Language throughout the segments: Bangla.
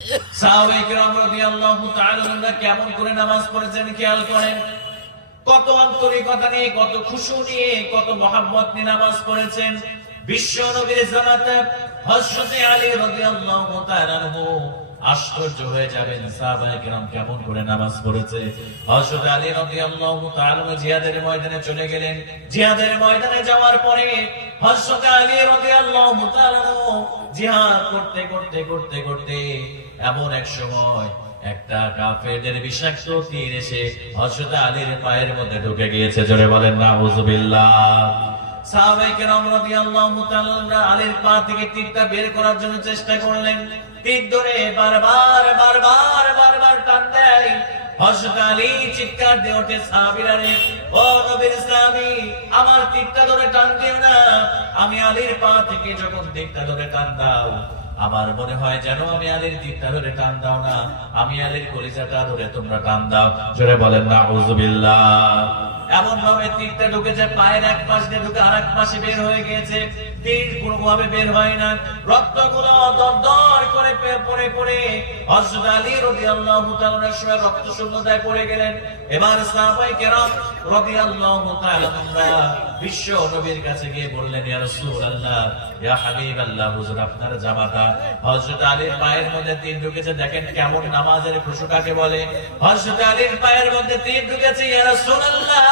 সাহাবায়ে কেরাম রাদিয়াল্লাহু তাআলা আনহুরা কেমন করে নামাজ পড়েছেন খেয়াল করেন। কত আন্তরিকতা নিয়ে, কত খুশু নিয়ে, কত মহব্বত নিয়ে নামাজ পড়েছেন। বিশ্ব নবীর জামাতে হযরত আলী রাদিয়াল্লাহু তাআলা আনহু আশ্চর্য হয়ে যাবেন সাহাবায়ে কেরাম কেমন করে নামাজ পড়েছে। হযরত আলী রাদিয়াল্লাহু তাআলা জিহাদের ময়দানে চলে গেলেন। জিহাদের ময়দানে যাওয়ার পরে হযরত আলী রাদিয়াল্লাহু তাআলা জিহাদ করতে করতে করতে করতে এমন এক সময় একটা কাফেরদের বিষাক্ত তীর এসে হযরত আলীর পায়ের মধ্যে ঢুকে গিয়েছে। জোরে বলেন নাউযুবিল্লাহ। সাহাবায়ে কেরাম রাদিয়াল্লাহু তাআলা আলীর পা থেকে তীরটা বের করার জন্য চেষ্টা করলেন। তীর ধরে বারবার বারবার বারবার টান দেয়। হযরত আলী চিৎকার দিয়ে ওঠে, সাহাবীরা রে, ও নবীর সাহাবী, আমার তীরটা ধরে টান দিও না। আমি আলীর পা থেকে যখন তীরটা ধরে টান দাও, আমার মনে হয় যেন আমি আলীর তীরটা ধরে টান দাও না, আমি আলীর কলিজাটা ধরে তোমরা টান দাও। জোরে বলেন নাউযুবিল্লাহ। এমন ভাবে তীরটা ঢুকেছে, পায়ের এক পাশ দিয়ে ঢুকে আরেক পাশে বের হয়ে গিয়েছে। তীর কোনোভাবে বের হয় না, রক্তগুলো দরদর করে পড়ে পড়ে হযরত আলী রাদিয়াল্লাহু তাআলা শরীরে রক্ত শূন্যতায় পড়ে গেলেন। এবার সাহাবায়ে কেরাম রাদিয়াল্লাহু তাআলা বিশ্ব নবীর কাছে গিয়ে বললেন, ইয়া রাসূলুল্লাহ, ইয়া হাবিবাল্লাহ, হুজুর আপনার জামাতা হযরত আলীর পায়ের মধ্যে তীর ঢুকেছে, দেখেন কেমন নামাজের খুশু কাকে বলে। হযরত আলীর পায়ের মধ্যে তীর ঢুকেছে, ইয়া রাসূলুল্লাহ,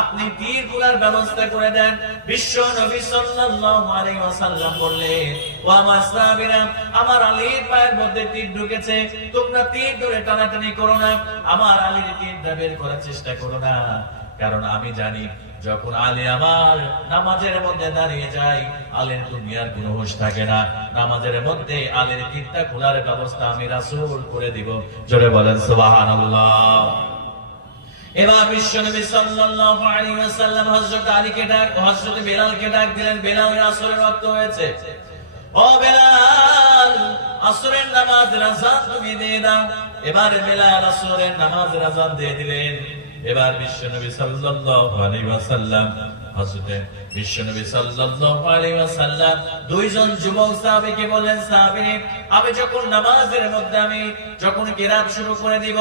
আপনি তীর গুলার ব্যবস্থা করে দেন। বিশ্ব নবী সাল্লাল্লাহু আলাইহি ওয়াসাল্লাম বললেন, ও আমার সাহাবীরা, আমার আলীর পায়ের মধ্যে তীর ঢুকেছে, তোমরা তীর ধরে টানাটানি করো না, আমার আলীর তীরটা বের করার চেষ্টা করো না, কারণ আমি জানি যখন আলী আমার নামাজের মধ্যে দাঁড়িয়ে যায়, আলীর দুনিয়ার কোনো হুঁশ থাকে না। নামাজের মধ্যে আলীর তীরটা খোলার ব্যবস্থা আমি রাসূল করে দিব। জোরে বলেন সুবহানাল্লাহ। এবার বিশ্বনবী সাল্লাল্লাহু আলাইহি ওয়াসাল্লাম হযরত আলীকে ডাক, হযরত বেলালকে ডাক দিলেন, বেলাল, আসরের ওয়াক্ত হয়েছে, ও বেলাল, আসরের নামাজের আযান তুমি দিয়ে দাও। এবার বেলাল আসরের নামাজের আযান দিয়ে দিলেন। এবার বিশ্বনবী সাল্লাল্লাহু আলাইহি ওয়াসাল্লাম বিশ্বনবী সাল্লাল্লাহু আলাইহি ওয়াসাল্লাম দুইজন যুবক সাহাবীকে বললেন, সাহাবী, আমি যখন নামাজের মধ্যে আমি যখন কিরাত শুরু করে দিব,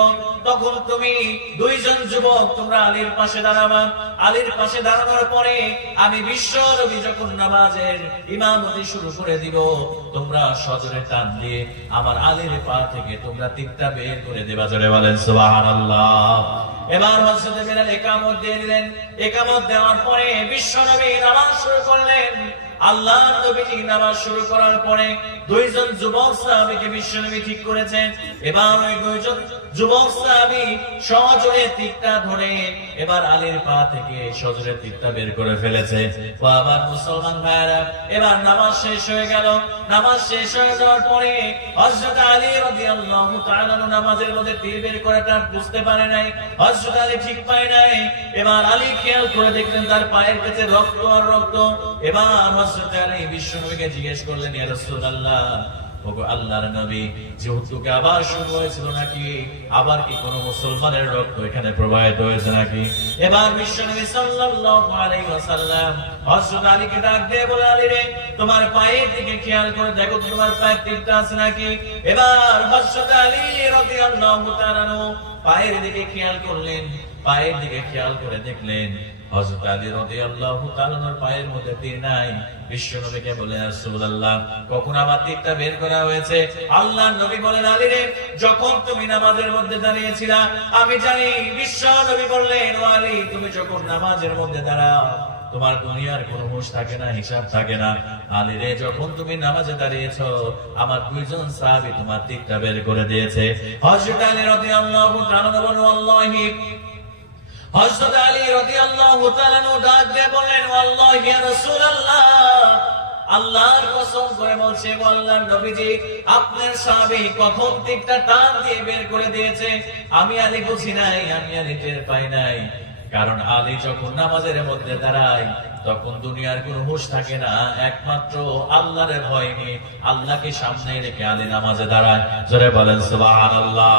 তখন তুমি দুইজন যুবক তোমরা আলীর পাশে দাঁড়াবা। আলীর পাশে দাঁড়ানোর পরে আমি বিশ্ব নবী যখন নামাজের ইমামতি শুরু করে দিব, তোমরা সজোরে টান দিয়ে আমার আলীর পা থেকে তোমরা তীরটা বের করে দেবা। জোরে বলেন সুবহানাল্লাহ। এবার হযরত বেলাল ইকামত দিয়ে দিলেন। ইকামত দেওয়ার পরে বিশ্ব নবী নামাজ শুরু করলেন। আল্লাহর নবীজি নামাজ শুরু করার পরে দুইজন যুবক সাহাবীকে বিশ্বনবী ঠিক করেছেন। এবার ওই দুইজন যুবক সাহাবী সজোরে তীরটা ধরে এবার আলীর পা থেকে সজোরে তীরটা বের করে ফেলেছে। ও আবার মুসলমান ভাইরা, এবার নামাজ শেষ হয়ে গেল। নামাজ শেষ হয়ে যাওয়ার পরে হযরত আলী রাদিয়াল্লাহু তাআলা নামাজের মধ্যে তীর বের করাটা বুঝতে পারে নাই, হযরত আলী ঠিক পায় নাই। এবার আলী খেয়াল করে দেখলেন তার পায়ের কাছে রক্ত আর রক্ত। এবার হযরত আলী বিশ্বনবীকে জিজ্ঞেস করলেন, ইয়া রাসূলুল্লাহ, ওগো আল্লাহর নবী, যুদ্ধকে আবার শুরু হয়েছিল নাকি? আবার কি কোন মুসলমানের রক্ত এখানে প্রবাহিত হয়েছে নাকি? এবার বিশ্বনবী সাল্লাল্লাহু আলাইহি ওয়াসাল্লাম হযরত আলীকে ডাক দিয়ে বলে, আলী রে, তোমার পায়ের দিকে খেয়াল করে দেখো তোমার পায়ের তীরটা আছে নাকি? এবার হযরত আলী রাদিয়াল্লাহু তাআলা পায়ের দিকে খেয়াল করলেন। পায়ের দিকে খেয়াল করে দেখলেন হযরত আলী রাদিয়াল্লাহু তাআলার পায়ের মধ্যে তীর নাই। বিশ্বনবীকে বলে, রাসূলুল্লাহ, কখন আমার তীরটা বের করা হয়েছে? আল্লাহর নবী বলেন, আলী রে, যখন তুমি নামাজের মধ্যে দাঁড়িয়েছিলা, আমি জানি। বিশ্বনবী বললেন, ও আলী, তুমি যখন নামাজের মধ্যে দাঁড়াও, তোমার দুনিয়ার কোনো হুঁশ থাকে না, হিসাব থাকে না। আলী রে, যখন তুমি নামাজে দাঁড়িয়েছো, আমার দুইজন সাহাবী তোমার তীরটা বের করে দিয়েছে। হযরত আলী রাদিয়াল্লাহু তাআলা বলেন, আল্লাহি, হযরত আলী রাদিয়াল্লাহু তাআলা ডাক দিয়ে বললেন, আল্লাহি ইয়া রাসূলুল্লাহ, আল্লাহর কসম করে বলছে, আল্লাহর নবীজি, আপনার সাহাবী কখন তীরটা টান দিয়ে বের করে দিয়েছে, আমি আলী বুঝি নাই, আমি আলী টের পাই নাই। কারণ আলী যখন নামাজের মধ্যে দাঁড়ায়, তখন দুনিয়ার কোনো হুঁশ থাকে না, একমাত্র আল্লাহর ভয় নিয়ে আল্লাহকে সামনে রেখে আলী নামাজে দাঁড়ায়। জোরে বলেন সুবহানাল্লাহ।